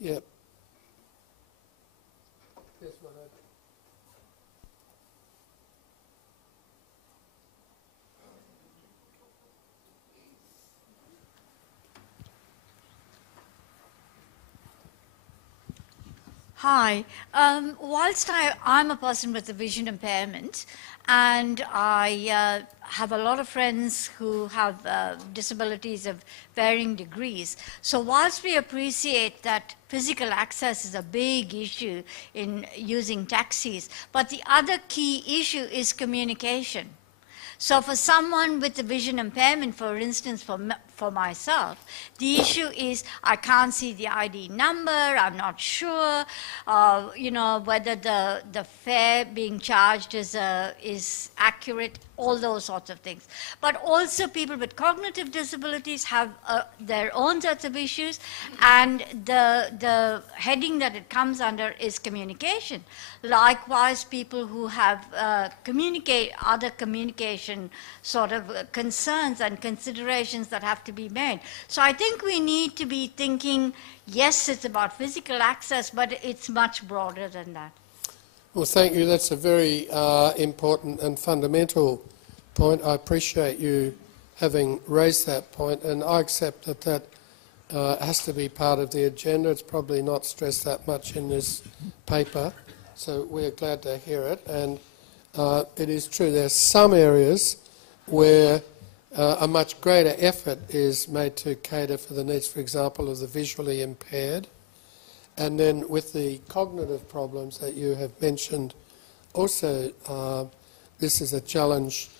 Yep. Yes, one over. Hi. Whilst I'm a person with a vision impairment, and I have a lot of friends who have disabilities of varying degrees. So whilst we appreciate that physical access is a big issue in using taxis, but the other key issue is communication. So for someone with a vision impairment, for instance, for myself, the issue is I can't see the ID number, I'm not sure, whether the fare being charged is accurate, all those sorts of things. But also people with cognitive disabilities have their own sets of issues, and the heading that it comes under is communication. Likewise, people who have other communication sort of concerns and considerations that have to be made. So I think we need to be thinking, yes, it's about physical access, but it's much broader than that. Well, thank you. That's a very important and fundamental point. I appreciate you having raised that point, and I accept that that has to be part of the agenda. It's probably not stressed that much in this paper, so we're glad to hear it. And it is true there are some areas where a much greater effort is made to cater for the needs, for example, of the visually impaired. And then with the cognitive problems that you have mentioned, also this is a challenge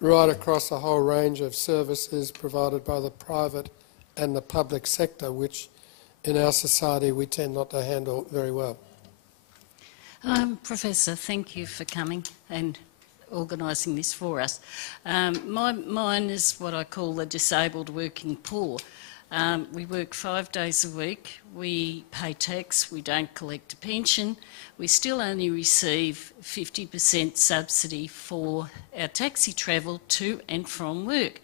right across a whole range of services provided by the private and the public sector, which in our society we tend not to handle very well. Professor, thank you for coming and organising this for us. Mine is what I call the disabled working poor. We work 5 days a week, we pay tax, we don't collect a pension, we still only receive 50% subsidy for our taxi travel to and from work.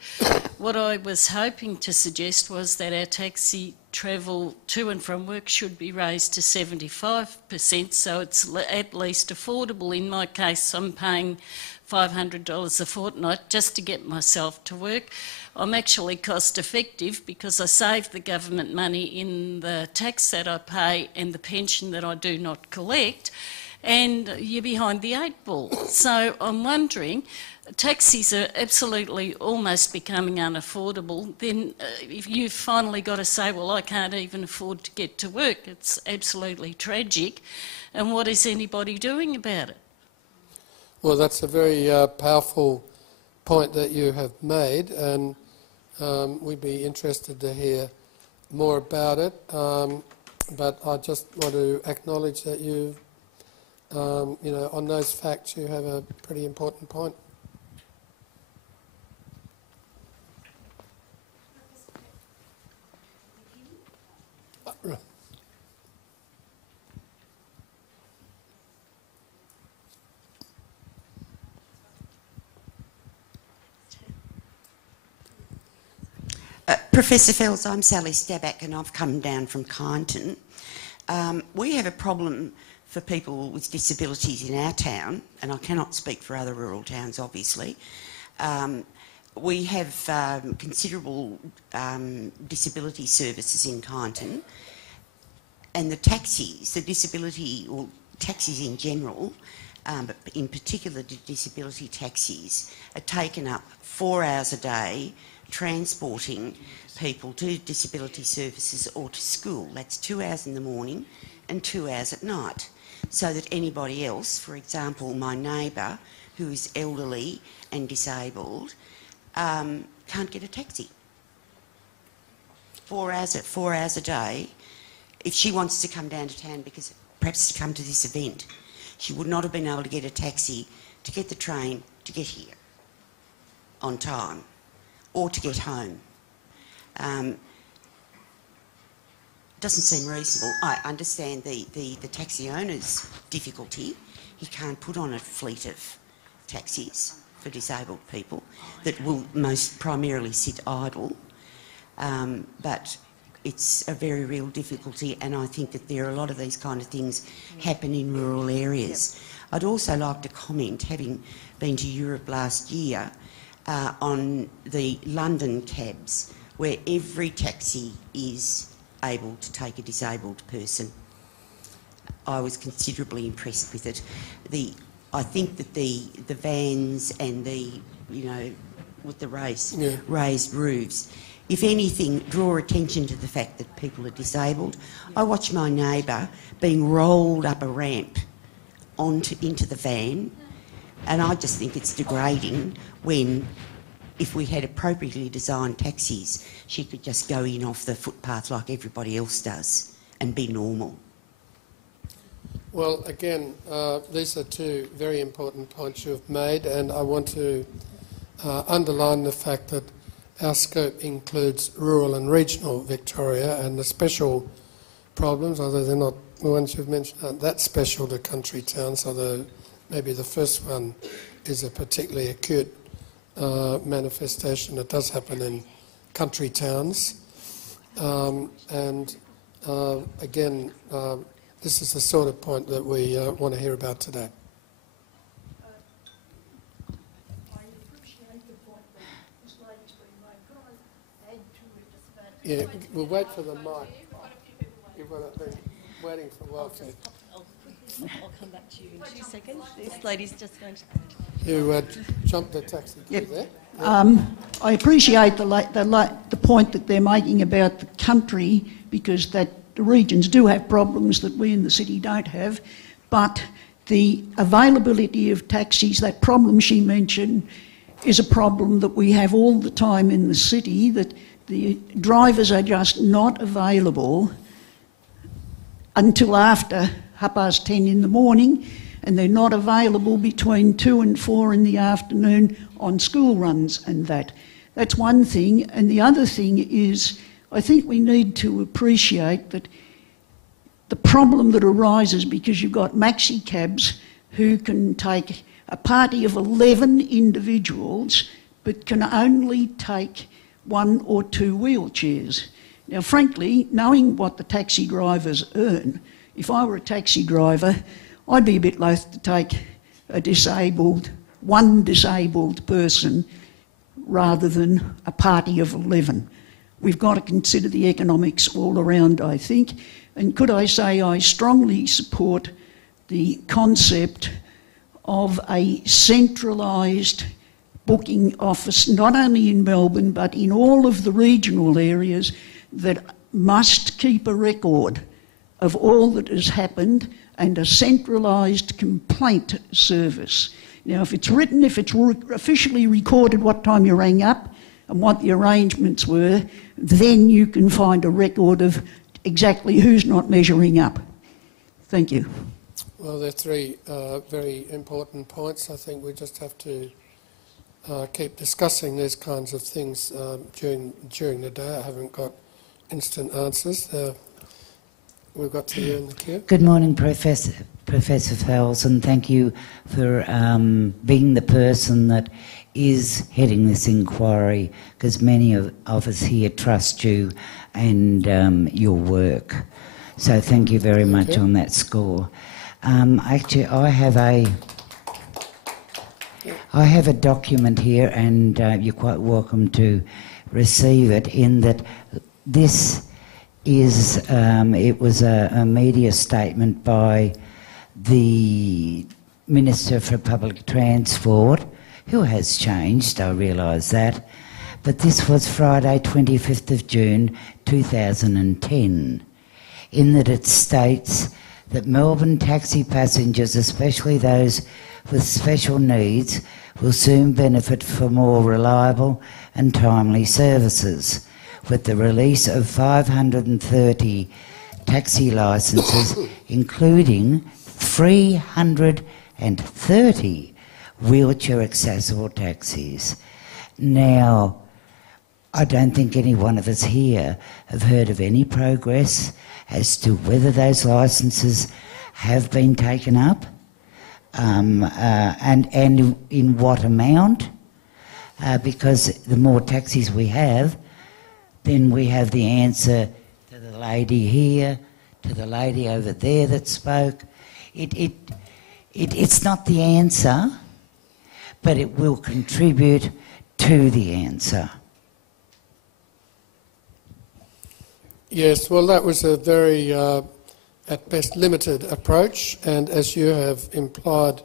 What I was hoping to suggest was that our taxi travel to and from work should be raised to 75%, so it's at least affordable. In my case, I'm paying $500 a fortnight just to get myself to work. I'm actually cost effective because I save the government money in the tax that I pay and the pension that I do not collect, and you're behind the 8 ball. So I'm wondering, taxis are absolutely almost becoming unaffordable. Then if you've finally got to say, well, I can't even afford to get to work, it's absolutely tragic. And what is anybody doing about it? Well, that's a very powerful point that you have made, and we'd be interested to hear more about it. But I just want to acknowledge that you, on those facts, you have a pretty important point. Professor Fels, I'm Sally Staback and I've come down from Kyneton. We have a problem for people with disabilities in our town, and I cannot speak for other rural towns obviously. We have considerable disability services in Kyneton, and the taxis, the disability, or taxis in general, but in particular the disability taxis, are taken up 4 hours a day transporting people to disability services or to school. That's 2 hours in the morning and 2 hours at night, so that anybody else, for example my neighbour who is elderly and disabled, can't get a taxi. 4 hours a day. If she wants to come down to town, because perhaps to come to this event, she would not have been able to get a taxi to get the train to get here on time, or to get home. Doesn't seem reasonable. I understand the taxi owner's difficulty. He can't put on a fleet of taxis for disabled people that will most primarily sit idle. But it's a very real difficulty, and I think that there are a lot of these kind of things happen in rural areas. I'd also like to comment, having been to Europe last year, on the London cabs, where every taxi is able to take a disabled person. I was considerably impressed with it. I think that the vans and the, you know, with the raised roofs, if anything, draw attention to the fact that people are disabled. I watched my neighbour being rolled up a ramp into the van, and I just think it's degrading when, if we had appropriately designed taxis, she could just go in off the footpath like everybody else does and be normal. Well, again, these are two very important points you've made, and I want to underline the fact that our scope includes rural and regional Victoria, and the special problems, although they're not the ones you've mentioned, aren't that special to country towns, although maybe the first one is a particularly acute manifestation. It does happen in country towns. Again, this is the sort of point that we want to hear about today. I appreciate the point that this lady's been made. Could I add to it just about... Yeah, we'll wait for the mic. You've been waiting for a while. I'll come back to you in 2 seconds. This lady's just going to... You jumped the taxi queue there. I appreciate the point that they're making about the country, because that the regions do have problems that we in the city don't have, but the availability of taxis, that problem she mentioned, is a problem that we have all the time in the city, that the drivers are just not available until after 10:30 in the morning, and they're not available between 2 and 4 in the afternoon on school runs and that. That's one thing. And the other thing is, I think we need to appreciate that the problem that arises because you've got maxi cabs who can take a party of 11 individuals but can only take 1 or 2 wheelchairs. Now, frankly, knowing what the taxi drivers earn, if I were a taxi driver, I'd be a bit loath to take one disabled person rather than a party of 11. We've got to consider the economics all around, I think. And could I say I strongly support the concept of a centralised booking office, not only in Melbourne but in all of the regional areas, that must keep a record of all that has happened, and a centralised complaint service. Now, if it's written, if it's officially recorded what time you rang up and what the arrangements were, then you can find a record of exactly who's not measuring up. Thank you. Well, they're three very important points. I think we just have to keep discussing these kinds of things during the day. I haven't got instant answers. We've got to you in the queue. Good morning, Professor Fels, and thank you for being the person that is heading this inquiry, because many of us here trust you and your work. So thank you very much on that score. Actually, I have a document here, and you're quite welcome to receive it, in that this is, it was a media statement by the Minister for Public Transport, who has changed, I realise that, but this was Friday 25th of June 2010, in that it states that Melbourne taxi passengers, especially those with special needs, will soon benefit from more reliable and timely services, with the release of 530 taxi licences, including 330 wheelchair-accessible taxis. Now, I don't think any one of us here have heard of any progress as to whether those licences have been taken up, and in what amount, because the more taxis we have, then we have the answer lady here, to the lady over there that spoke. It's not the answer, but it will contribute to the answer. Yes, well, that was a very, at best, limited approach, and as you have implied,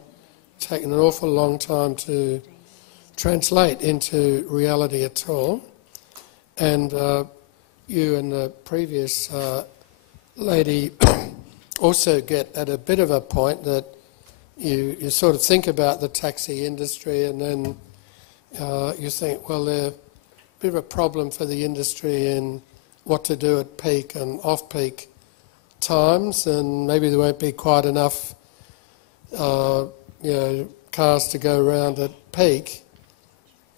taken an awful long time to translate into reality at all. And you and the previous lady also get at a bit of a point that you sort of think about the taxi industry, and then you think, well, they're a bit of a problem for the industry in what to do at peak and off-peak times, and maybe there won't be quite enough cars to go around at peak.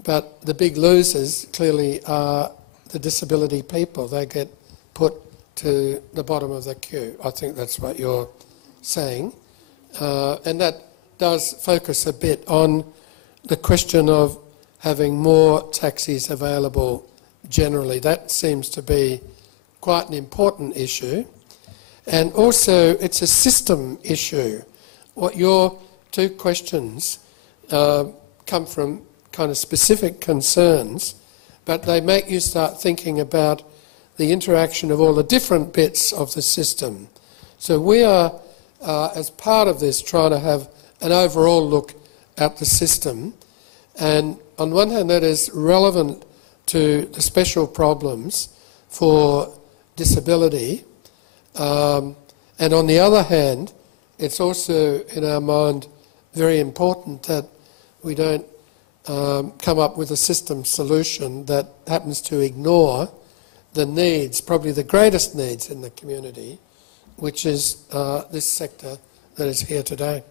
But the big losers clearly are the disability people. They get put to the bottom of the queue. I think that's what you're saying. And that does focus a bit on the question of having more taxis available generally. That seems to be quite an important issue. And also, it's a system issue. What your two questions come from kind of specific concerns, but they make you start thinking about the interaction of all the different bits of the system. So we are, as part of this, trying to have an overall look at the system. And on one hand, that is relevant to the special problems for disability. And on the other hand, it's also, in our mind, very important that we don't come up with a system solution that happens to ignore the needs, probably the greatest needs in the community, which is this sector that is here today.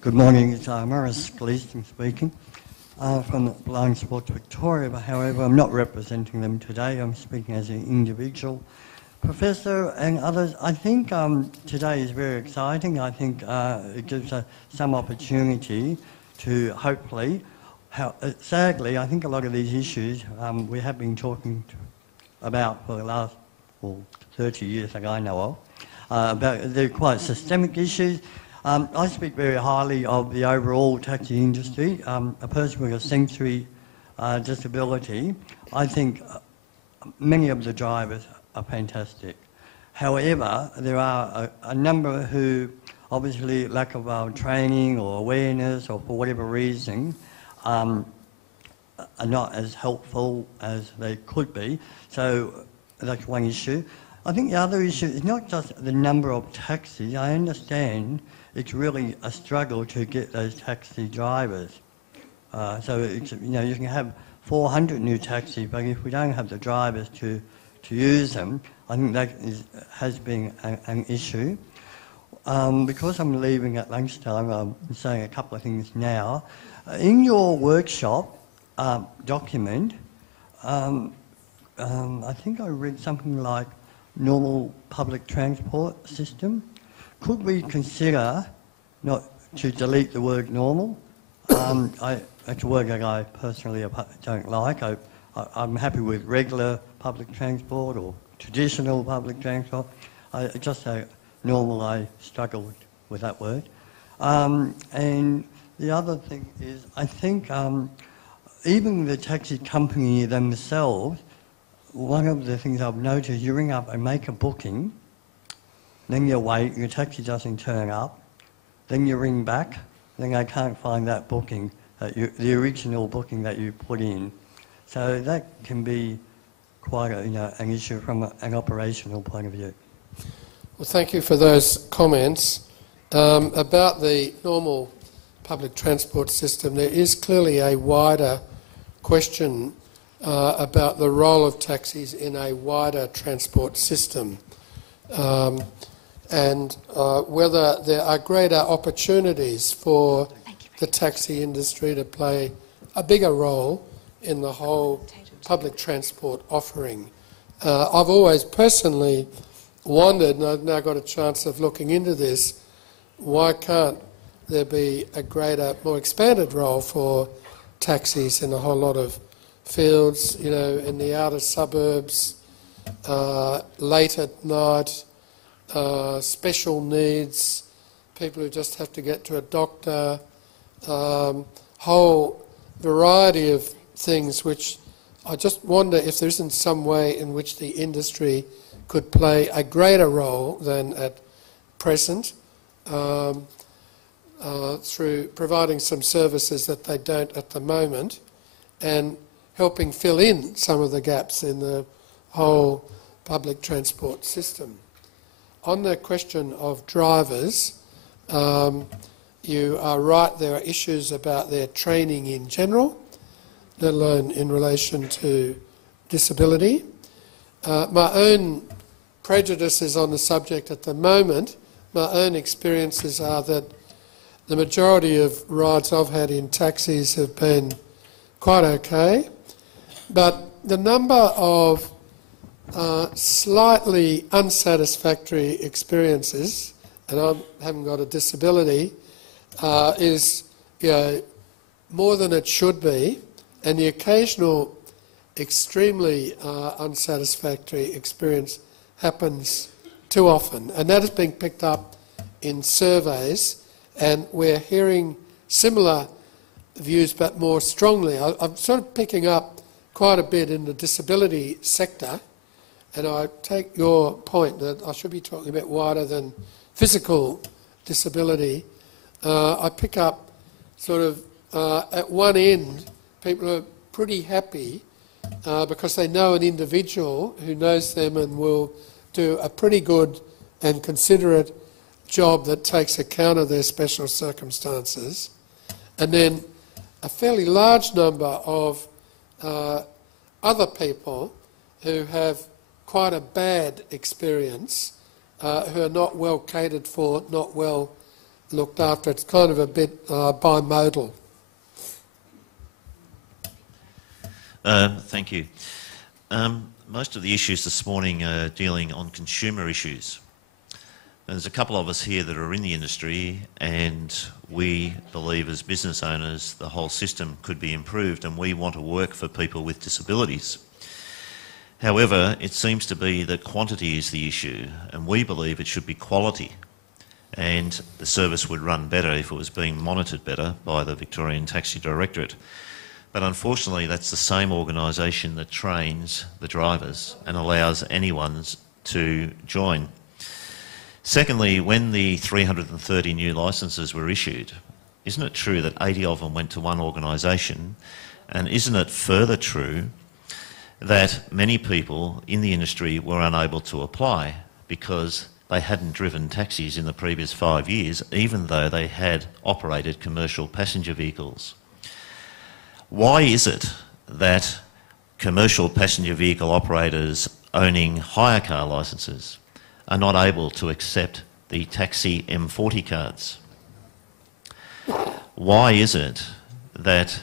Good morning, it's Maurice Gleeson speaking from Blind Sports Victoria, but however I'm not representing them today, I'm speaking as an individual. Professor and others, I think today is very exciting. I think it gives us some opportunity to hopefully, sadly, I think a lot of these issues we have been talking about for the last 30 years that I know of, they're quite systemic issues. I speak very highly of the overall taxi industry. A person with a sensory disability, I think many of the drivers are fantastic. However, there are a number who obviously lack of training or awareness or for whatever reason are not as helpful as they could be. So that's one issue. I think the other issue is not just the number of taxis. I understand it's really a struggle to get those taxi drivers. So it's, you can have 400 new taxis, but if we don't have the drivers to use them, I think that has been an issue. Because I'm leaving at lunchtime, I'm saying a couple of things now. In your workshop document, I think I read something like normal public transport system. Could we consider not to delete the word normal? It's a word that I personally don't like. I'm happy with regular public transport or traditional public transport. Just say normal, I struggle with that word. And the other thing is, I think even the taxi company themselves, one of the things I've noticed, you ring up and make a booking, then you wait, your taxi doesn't turn up, then you ring back, then they can't find that booking, the original booking that you put in. So that can be quite an issue from an operational point of view. Well, thank you for those comments. About the normal public transport system, there is clearly a wider question about the role of taxis in a wider transport system. And whether there are greater opportunities for the taxi industry to play a bigger role in the whole public transport offering. I've always personally wondered, and I've now got a chance of looking into this, why can't there be a greater, more expanded role for taxis in a whole lot of fields, you know, in the outer suburbs, late at night, special needs, people who just have to get to a doctor, whole variety of things which I just wonder if there isn't some way in which the industry could play a greater role than at present through providing some services that they don't at the moment and helping fill in some of the gaps in the whole public transport system. On the question of drivers, you are right, there are issues about their training in general, let alone in relation to disability. My own prejudices on the subject at the moment, my own experiences are that the majority of rides I've had in taxis have been quite okay, but the number of slightly unsatisfactory experiences, and I haven't got a disability, is more than it should be, and the occasional extremely unsatisfactory experience happens too often, and that is being picked up in surveys, and we're hearing similar views but more strongly. I'm sort of picking up quite a bit in the disability sector, and I take your point that I should be talking a bit wider than physical disability. I pick up sort of at one end people are pretty happy because they know an individual who knows them and will do a pretty good and considerate job that takes account of their special circumstances. And then a fairly large number of other people who have quite a bad experience, who are not well catered for, not well looked after. It's kind of a bit bimodal. Thank you. Most of the issues this morning are dealing on consumer issues. There's a couple of us here that are in the industry, and we believe as business owners the whole system could be improved, and we want to work for people with disabilities. However, it seems to be that quantity is the issue, and we believe it should be quality, and the service would run better if it was being monitored better by the Victorian Taxi Directorate. But unfortunately, that's the same organisation that trains the drivers and allows anyone to join. Secondly, when the 330 new licences were issued, isn't it true that 80 of them went to one organisation? And isn't it further true that many people in the industry were unable to apply because they hadn't driven taxis in the previous 5 years, even though they had operated commercial passenger vehicles? Why is it that commercial passenger vehicle operators owning hire car licences are not able to accept the taxi M40 cards? Why is it that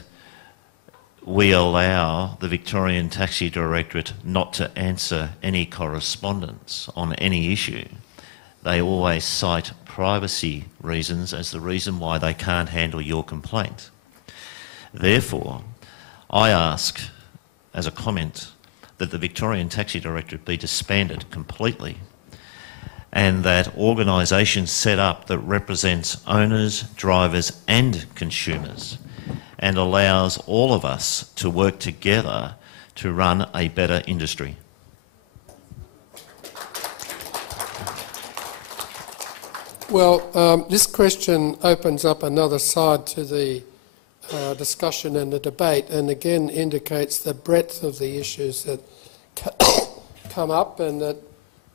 we allow the Victorian Taxi Directorate not to answer any correspondence on any issue? They always cite privacy reasons as the reason why they can't handle your complaint. Therefore, I ask, as a comment, that the Victorian Taxi Directorate be disbanded completely, and that organisations set up that represents owners, drivers and consumers and allows all of us to work together to run a better industry. Well, this question opens up another side to the discussion and the debate, and again indicates the breadth of the issues that come up, and that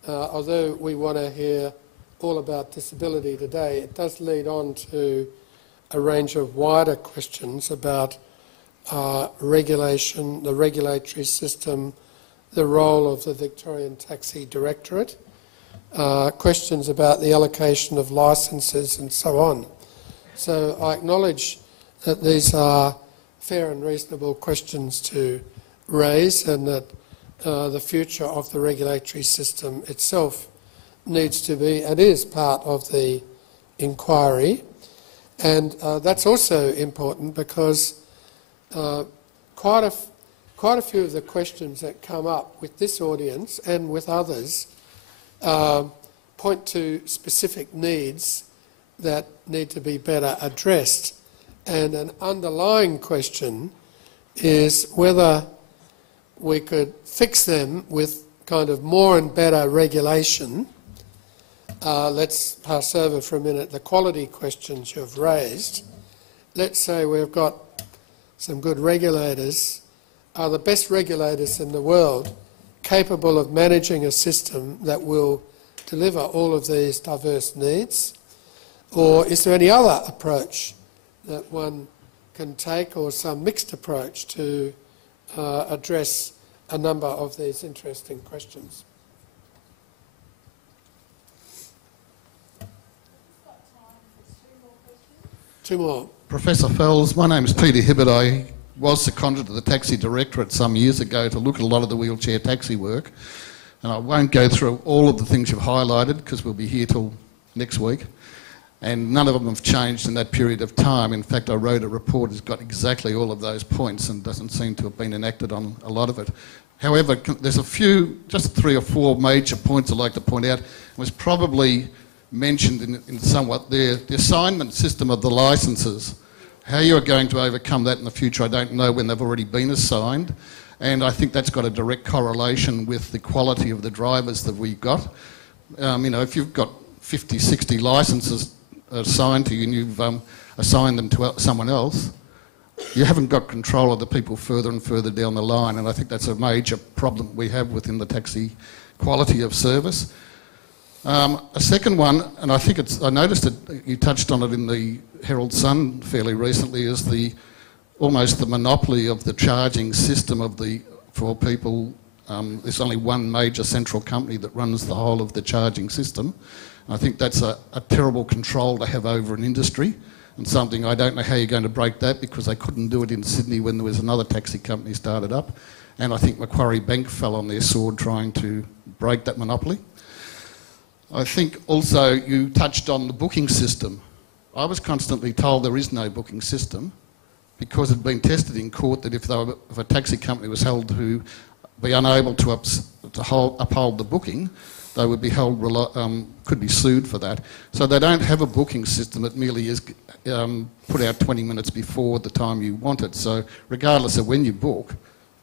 although we want to hear all about disability today, it does lead on to a range of wider questions about regulation, the regulatory system, the role of the Victorian Taxi Directorate, questions about the allocation of licences and so on. So I acknowledge that these are fair and reasonable questions to raise, and that the future of the regulatory system itself needs to be and is part of the inquiry. And that's also important because quite quite a few of the questions that come up with this audience and with others point to specific needs that need to be better addressed. And an underlying question is whether we could fix them with kind of more and better regulation. Let's pass over for a minute the quality questions you've raised. Let's say we've got some good regulators, are the best regulators in the world capable of managing a system that will deliver all of these diverse needs? Or is there any other approach that one can take, or some mixed approach to address a number of these interesting questions? Two more. Professor Fels, my name is Peter Hibbert. I was seconded to the Taxi Directorate some years ago to look at a lot of the wheelchair taxi work. And I won't go through all of the things you've highlighted because we'll be here till next week. And none of them have changed in that period of time. In fact, I wrote a report that's got exactly all of those points and doesn't seem to have been enacted on a lot of it. However, there's a few, just 3 or 4 major points I'd like to point out. It was probably mentioned in somewhat there, the assignment system of the licences. How you are going to overcome that in the future, I don't know when they've already been assigned. And I think that's got a direct correlation with the quality of the drivers that we've got. You know, if you've got 50, 60 licences assigned to you and you've assigned them to someone else, you haven't got control of the people further and further down the line, and I think that's a major problem we have within the taxi quality of service. A second one, and I think I noticed it, you touched on it in the Herald Sun fairly recently, is almost the monopoly of the charging system for people. There's only one major central company that runs the whole of the charging system. I think that's a terrible control to have over an industry, and something I don't know how you're going to break that, because they couldn't do it in Sydney when there was another taxi company started up. And I think Macquarie Bank fell on their sword trying to break that monopoly. I think also you touched on the booking system. I was constantly told there is no booking system because it had been tested in court that if a taxi company was held to be unable to uphold the booking, they would be could be sued for that. So they don't have a booking system. It merely is put out 20 minutes before the time you want it. So regardless of when you book,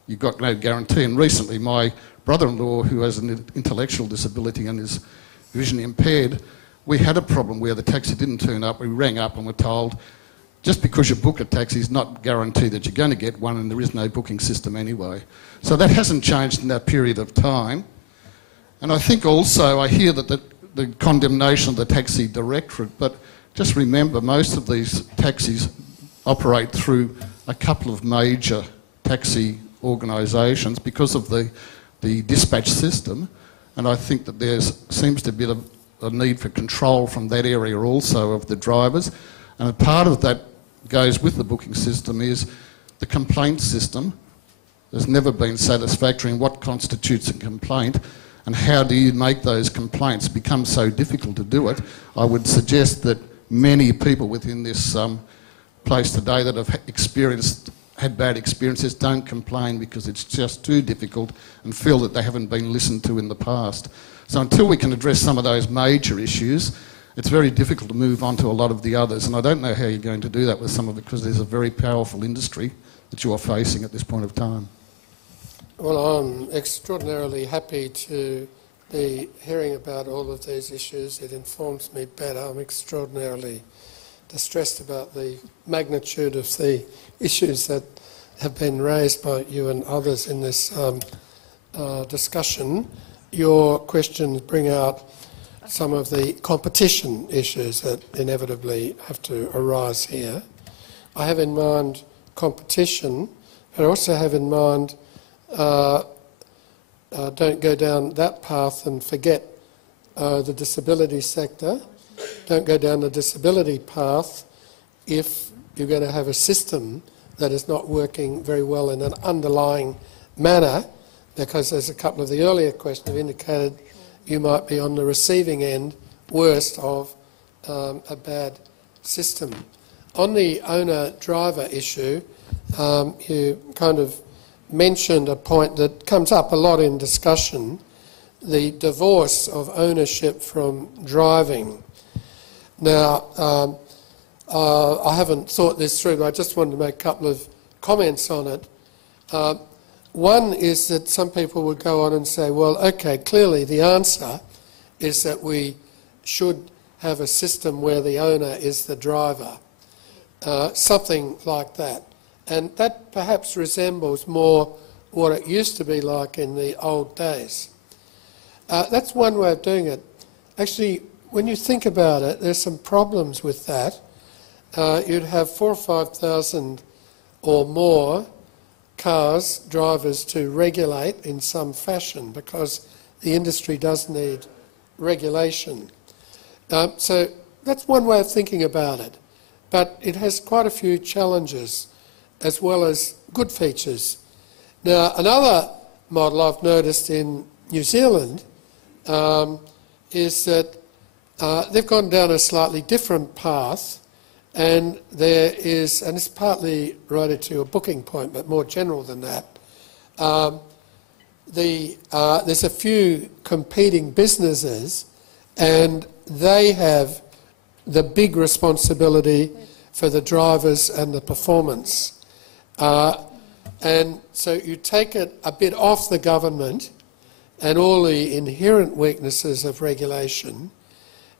you've got no guarantee. And recently my brother-in-law, who has an intellectual disability and is visually impaired, we had a problem where the taxi didn't turn up. We rang up and were told, just because you book a taxi is not guaranteed that you're going to get one, and there is no booking system anyway. So that hasn't changed in that period of time. And I think also, I hear that the condemnation of the Taxi Directorate, but just remember, most of these taxis operate through a couple of major taxi organisations because of the dispatch system. And I think that there seems to be a need for control from that area also of the drivers. And a part of that goes with the booking system is the complaint system. There's never been satisfactory in what constitutes a complaint, and how do you make those complaints become so difficult to do it. I would suggest that many people within this place today that have had bad experiences don't complain because it's just too difficult and feel that they haven't been listened to in the past. So until we can address some of those major issues, it's very difficult to move on to a lot of the others, and I don't know how you're going to do that with some of it, because there's a very powerful industry that you are facing at this point of time. Well, I'm extraordinarily happy to be hearing about all of these issues. It informs me better. I'm extraordinarily distressed about the magnitude of the issues that have been raised by you and others in this discussion. Your questions bring out some of the competition issues that inevitably have to arise here. I have in mind competition, but I also have in mind don't go down that path and forget the disability sector. Don't go down the disability path if you're going to have a system that is not working very well in an underlying manner, because as a couple of the earlier questions have indicated, you might be on the receiving end, worst of a bad system. On the owner-driver issue, you kind of mentioned a point that comes up a lot in discussion, the divorce of ownership from driving. Now, I haven't thought this through, but I just wanted to make a couple of comments on it. One is that some people would go on and say, well, okay, clearly the answer is that we should have a system where the owner is the driver, something like that. And that perhaps resembles more what it used to be like in the old days. That's one way of doing it. Actually, when you think about it, there's some problems with that. You'd have 4,000 or 5,000 or more drivers to regulate in some fashion, because the industry does need regulation. So that's one way of thinking about it. But it has quite a few challenges as well as good features. Now, another model I've noticed in New Zealand is that they've gone down a slightly different path, and there is, and it's partly related to a booking point, but more general than that, there's a few competing businesses, and they have the big responsibility for the drivers and the performance. And so you take it a bit off the government and all the inherent weaknesses of regulation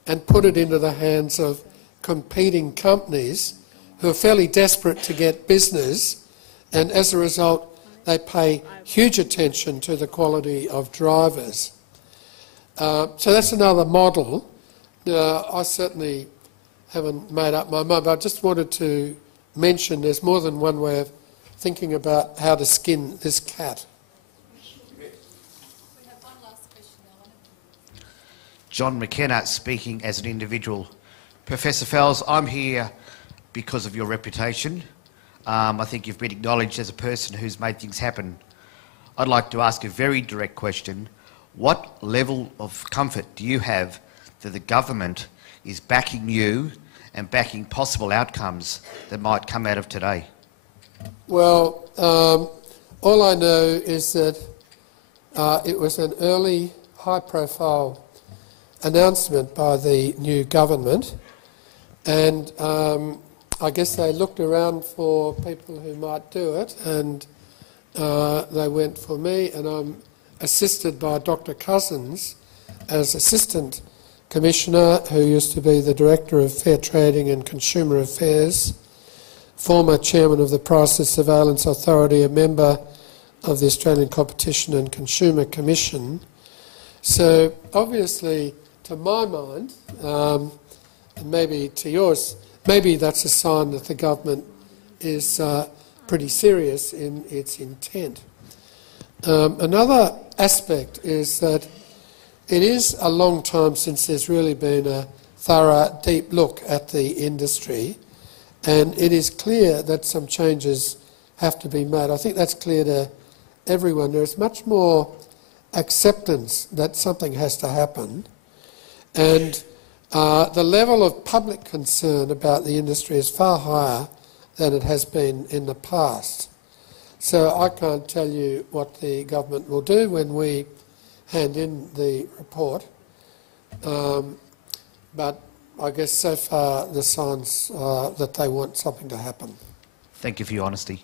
and put it into the hands of competing companies who are fairly desperate to get business, and as a result they pay huge attention to the quality of drivers. So that's another model. I certainly haven't made up my mind, but I just wanted to mention there's more than one way of thinking about how to skin this cat. We have one last question, Allan. John McKenna speaking as an individual. Professor Fels, I'm here because of your reputation. I think you've been acknowledged as a person who's made things happen. I'd like to ask a very direct question. What level of comfort do you have that the government is backing you and backing possible outcomes that might come out of today? Well, all I know is that it was an early, high-profile announcement by the new government, and I guess they looked around for people who might do it, and they went for me, and I'm assisted by Dr. Cousins as Assistant Commissioner, who used to be the Director of Fair Trading and Consumer Affairs, former Chairman of the Prices Surveillance Authority, a member of the Australian Competition and Consumer Commission. So obviously, to my mind, and maybe to yours, maybe that's a sign that the government is pretty serious in its intent. Another aspect is that it is a long time since there's really been a thorough, deep look at the industry, and it is clear that some changes have to be made. I think that's clear to everyone. There's much more acceptance that something has to happen, and the level of public concern about the industry is far higher than it has been in the past. So I can't tell you what the government will do when we hand in the report, but I guess so far the signs are that they want something to happen. Thank you for your honesty.